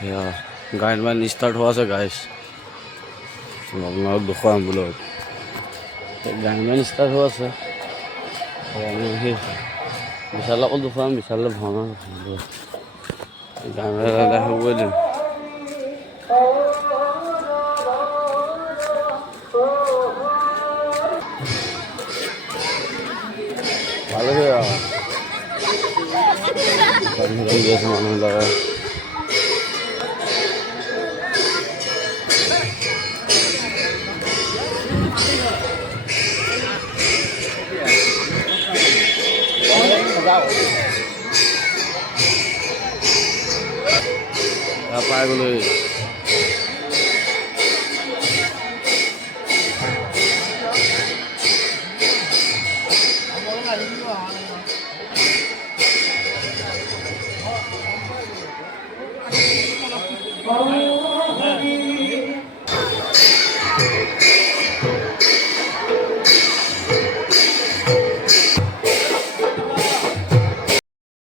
Ja, গায়ন ষ্টাৰ্ট হোৱা আছে গাইছ আপোনালোক দেখুৱাম বোলো গায়ন ষ্টাৰ্ট হোৱা আছে আমি সেই বিশালকো দেখুৱাম বিশালে ভাওনা গায়ন হ'বই দিম ভালে আছে মানুহবিলাকে পাই গ'লো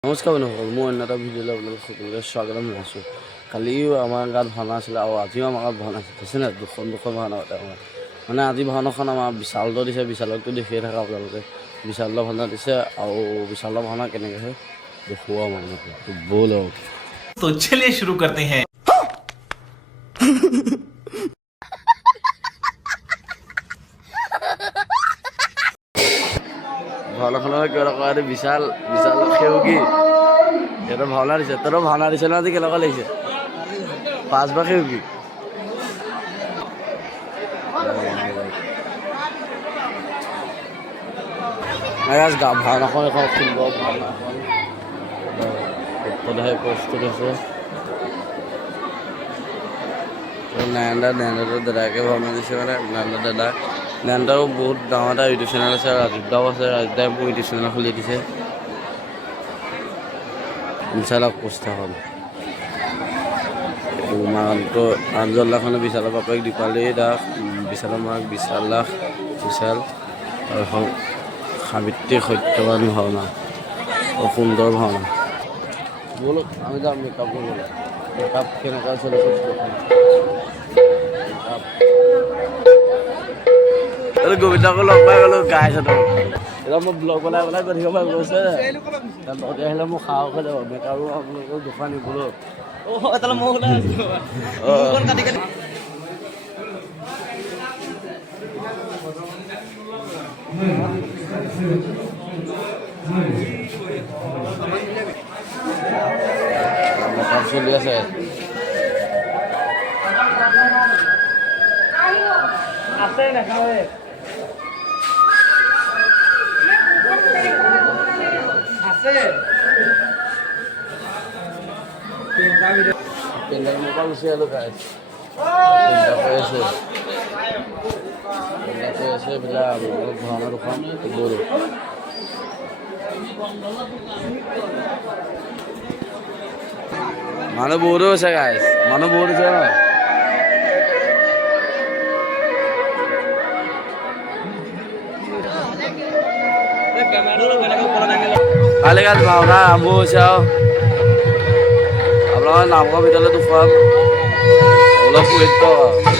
নমস্কাৰ বন্ধুসকল মই অন্য এটা ভিডিঅ'লৈ আপোনালোক সকলোকে স্বাগতম জনাইছোঁ কালিও আমাৰ গাঁৱত ভাওনা আছিলে আৰু আজিও আমাৰ গাঁৱত ভাওনা আছে দেখিছেনে দুখন ভাওনা পাতে আমাৰ মানে আজি ভাওনাখন আমাৰ বিশালটো দিছে বিশালকটো দেখিয়ে থাকা আপোনালোকে বিশালৰ ভাওনা দিছে আৰু বিশালৰ ভাওনা কেনেকৈ হয় দেখুওৱা মানুহক ব'ল আৰু तो चलिए शुरू करते हैं ভাওনাখনৰ কেনেকুৱা বিশাল সেউকী সিহঁতৰ ভাওনা দিছে তহঁতৰ ভাওনা দিছে ন আজি কেনেকুৱা লাগিছে পাঁচবাৰ সেউকী ভাওনাখন এখন সুন্দৰ ভাওনাখন প্ৰস্তুত হৈছে নয়নদাৰ দাদাকে ভাওনা দিছে মানে নয়নদাৰো বহুত ডাঙৰ এটা ইউটিউব চেনেল আছে ৰাজীৱ দাও আছে ৰাজীৱ দাই মোৰ ইউটিউব চেনেল খুলি দিছে বিশাল উপস্থাপন মানটো আঞ্জলাখনে বিশালৰ বাপেক দীপালী দাস বিশালৰ মাক বিশাল দাস বিশাল আৰু এখন সাবিত্ৰী সত্যবান ভাওনা সুন্দৰ ভাওনা ব'লক আমি যাম মেকআপ কৰিবলৈ মেকআপ কেনেকুৱা চলিছে গোবিন্দাকো লগ পাই গ'লো গাইছে এতিয়া মই ব্লগ বনাই গৈ থাকিব পৰা গৈছে তহঁতি আহিলে মোৰ সাহস হৈ যাব মেকআপো আপোনালোকক দুখন নিবলৈ মেকআপ চলি আছে আছে নাখাওৱে আছে পেন্ডাল মোবাইল গুচি আলো গাইছ আছে এইবিলাক ভাওনা দুখন গৰু মানুহ বহুত হৈছে গাইছ মানুহ বহুত হৈছে ন কালি গাত ভাওনা আৰম্ভ হৈছে আৰু আপোনালোকৰ নামঘৰ ভিতৰলৈ দেখুৱাম অলপ ৱেইট কৰক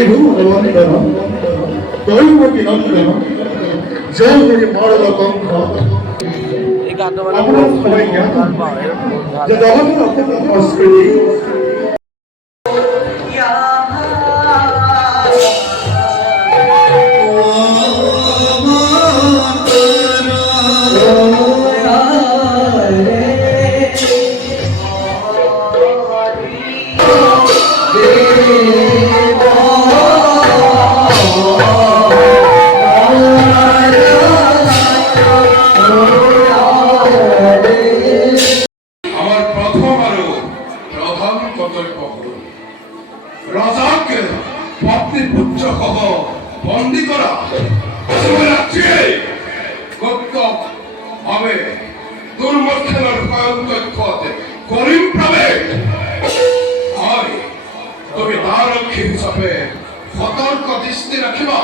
ত্রিভুবনন্দন দৈবকী নন্দন জয় মারল কঙ্খ। এই গানটা মানে আমরা সবাই জ্ঞাত গান পাও এর বহুত ভালো যে জগতের অত্যন্ত সংস্কৃতি আমার প্রথম আরো প্রধান কর্তব্য হল রাজাকে পত্নী পুত্র সহ বন্দী করা রাজ্যে কর্তব্য হবে দুর্মক্ষের কয়ন করিম পাবে হয় তুমি তারক্ষী হিসাবে সতর্ক দৃষ্টি রাখিবা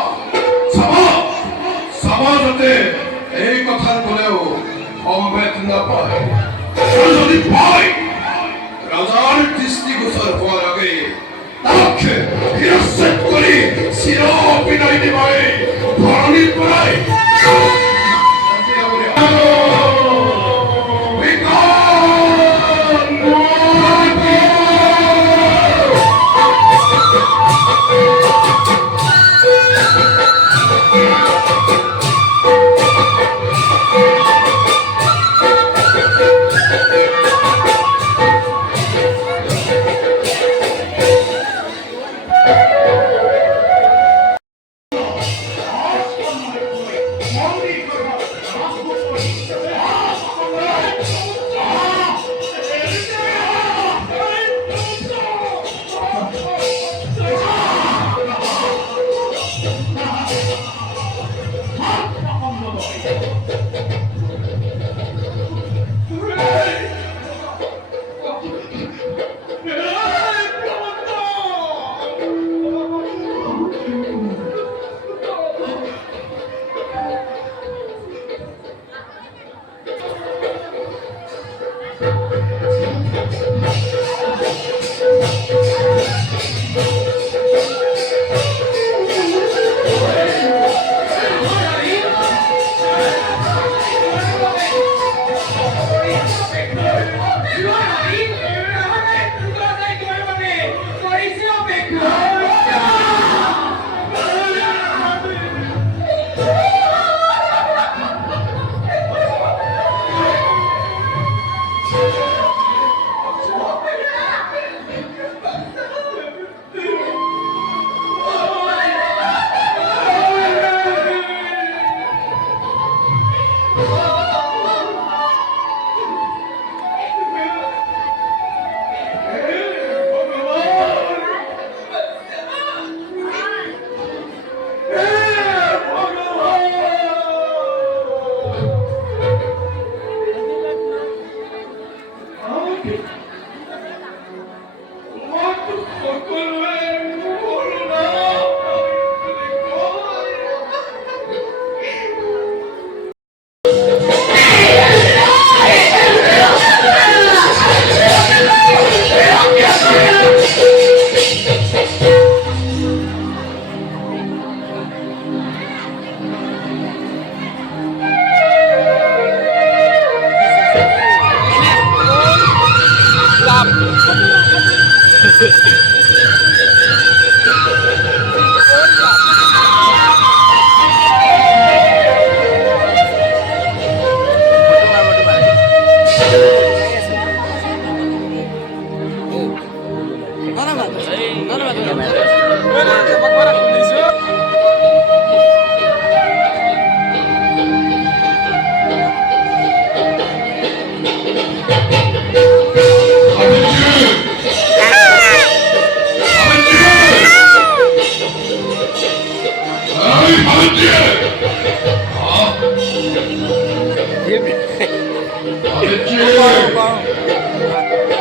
সমাজতে এই কথার বলেও সম্ভেদ না পায় যদি পায় রাজার দৃষ্টিগোচর হওয়ার আগে তাকে শিরচ্ছেদ করে শির বিদায় দিবাই ধরণীর পড়াই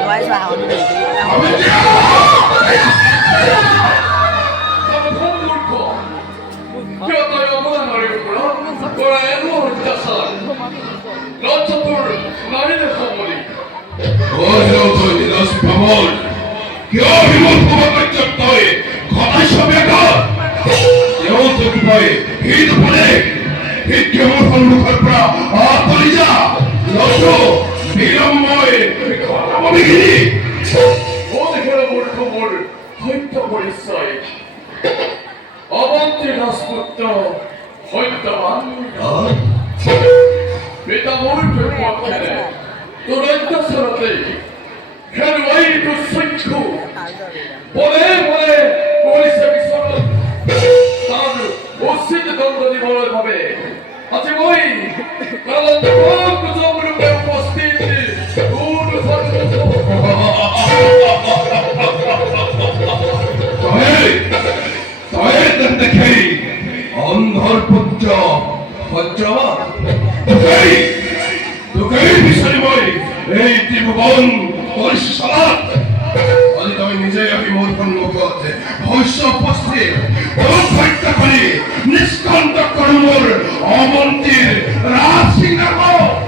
Nói sao nó được gì đâu. Qué horrible, ¿cómo va a estar todo? ¿Cómo se ve? তই হিত বলে হিতকে মোৰ সন্মুখৰ পৰা আঁতৰি যা নচো বিলম্বই বিঘিনি ও দেখেৰ মূৰ্খ মোৰ সত্য পৰিচয় অৱন্তী ৰাজপুত্ৰ সত্যবান পিতা মোৰ পক্ষেৰে তোৰ অত্যাচাৰতে হেৰুৱাই তোৰ চক্ষু বলে বলে কৰিছে বিচৰণ তাৰ উচিত দণ্ড দিবলৈ ভাবে আজি মই ৰূপে উপস্থিত তোৰ তই দেখেই অন্ধৰ পুত্ৰ সত্যবান তোকেই বিচাৰি মই এই ত্ৰিভুৱন কৰিছো চলাত আজি তুমি নিজে আহি মোৰ সন্মুখত ভৈশ্য উপস্থিত তোক হত্যা কৰি নিষ্কণ্ট কৰো মোৰ অমন্তীৰ ৰাজ সিংহাসন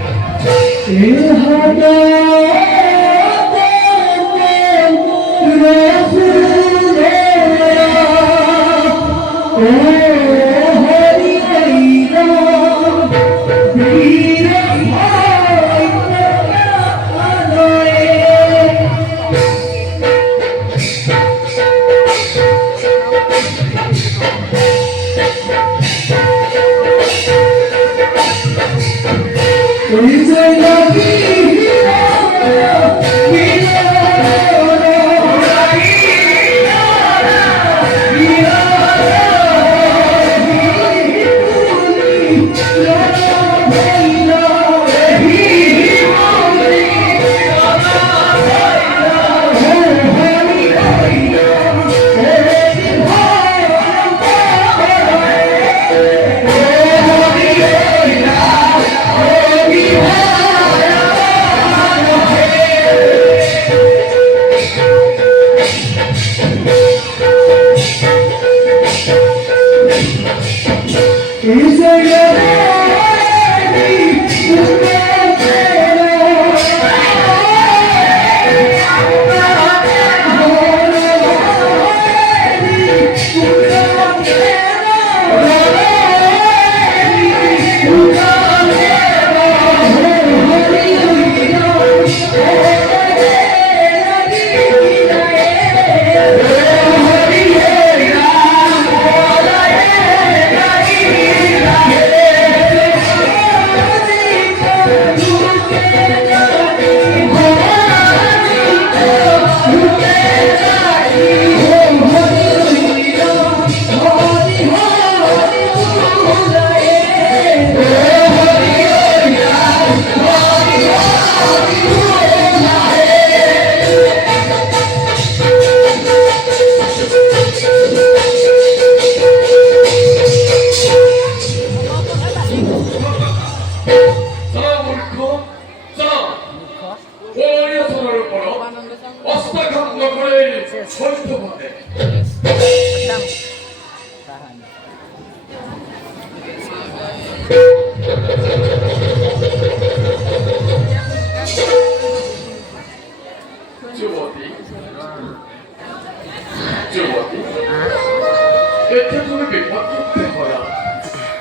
এতিয়া তুমি বিপদমুক্ত কৰা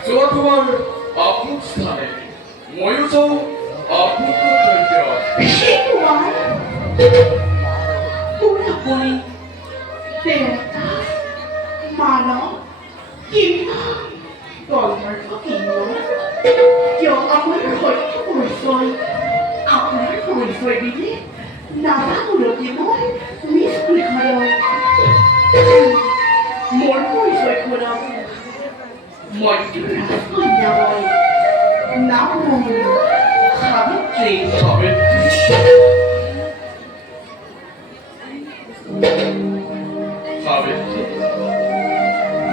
যোৱা তোমাৰ আপোন স্থানে ময়ো যাওঁ আপোন মানৱ আপোনাৰ পৰিচয় দিলে নাজানোলতে মই নিষ্কৃষয় মোৰ পৰিচয় খোলাব মই ৰাজকন্যা মই নাম মোৰ সাবিত্ৰী সাবিত্ৰী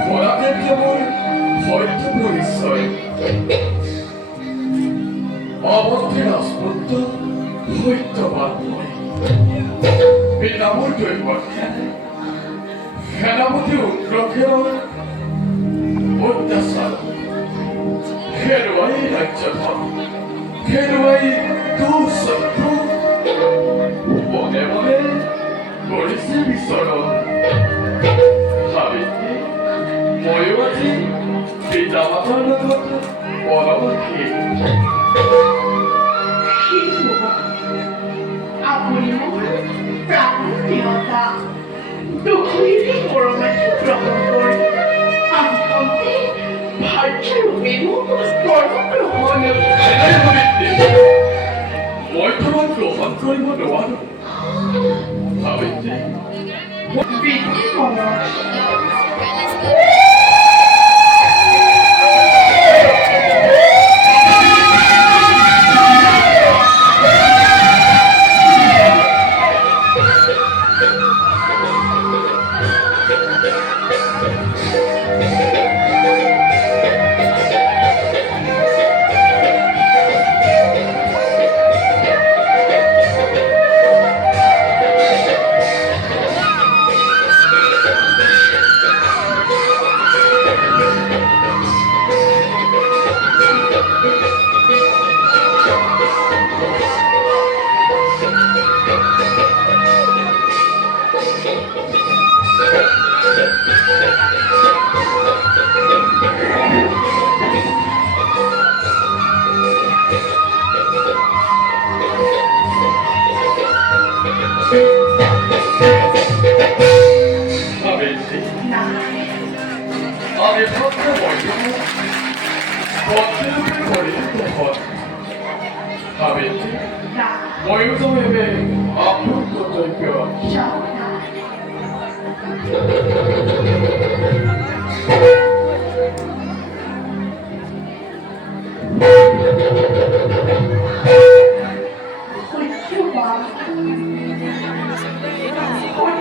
ভৰাতে মোৰ হয়তো পৰিচয় অৱন্তী ৰাজপুত্ৰ সত্যবান মই পিতামৰ দৈৱত সেনাপতি উগ্ৰসেনৰ অত্যাচাৰ হেৰুৱাই ৰাজ্যখন হেৰুৱাই দুঃশত্ৰু মনে মনে কৰিছে বিচৰণ সাবিত্ৰী ময়ো আজি আপোনাৰ লগত পৰৱৰ্তী আপুনি মোৰ প্ৰাণৰ দেৱতা দুখুৰীৰে পৰমাত্ম গ্ৰহণ কৰি আনন্তে ভাৰ্যৰূপে মোক কৰ্ম গ্ৰহণ মই তোমাক গ্ৰহণ কৰিব নোৱাৰো সাবিত্ৰী বিধি মনৰ সাবিত্ৰী নাই আমি ভক্ত বৈদিক ভক্তিৰূপে কৰিলে গ্ৰহণ সাবিত্ৰী নাই ময়ো এবে আপোনাৰ কৰ্তব্য যাওঁ নাই সত্যবান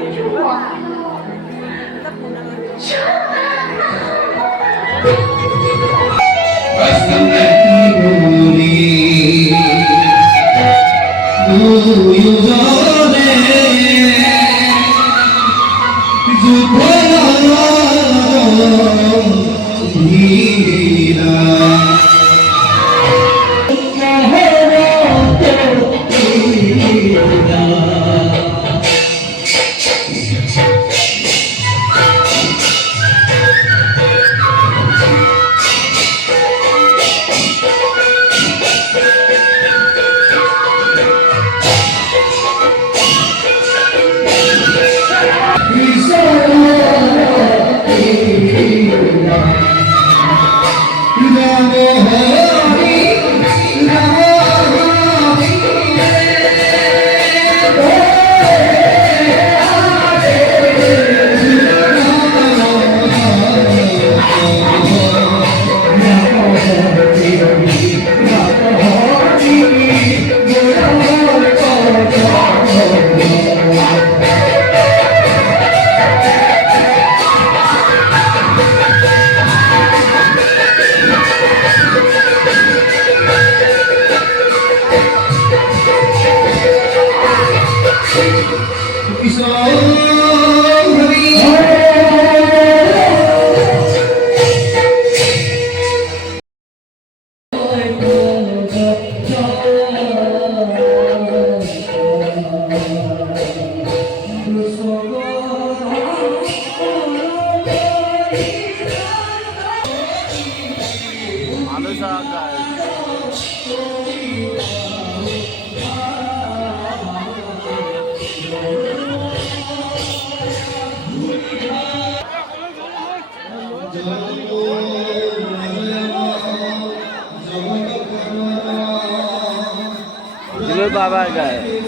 সত্যবান Dulu Baba guys.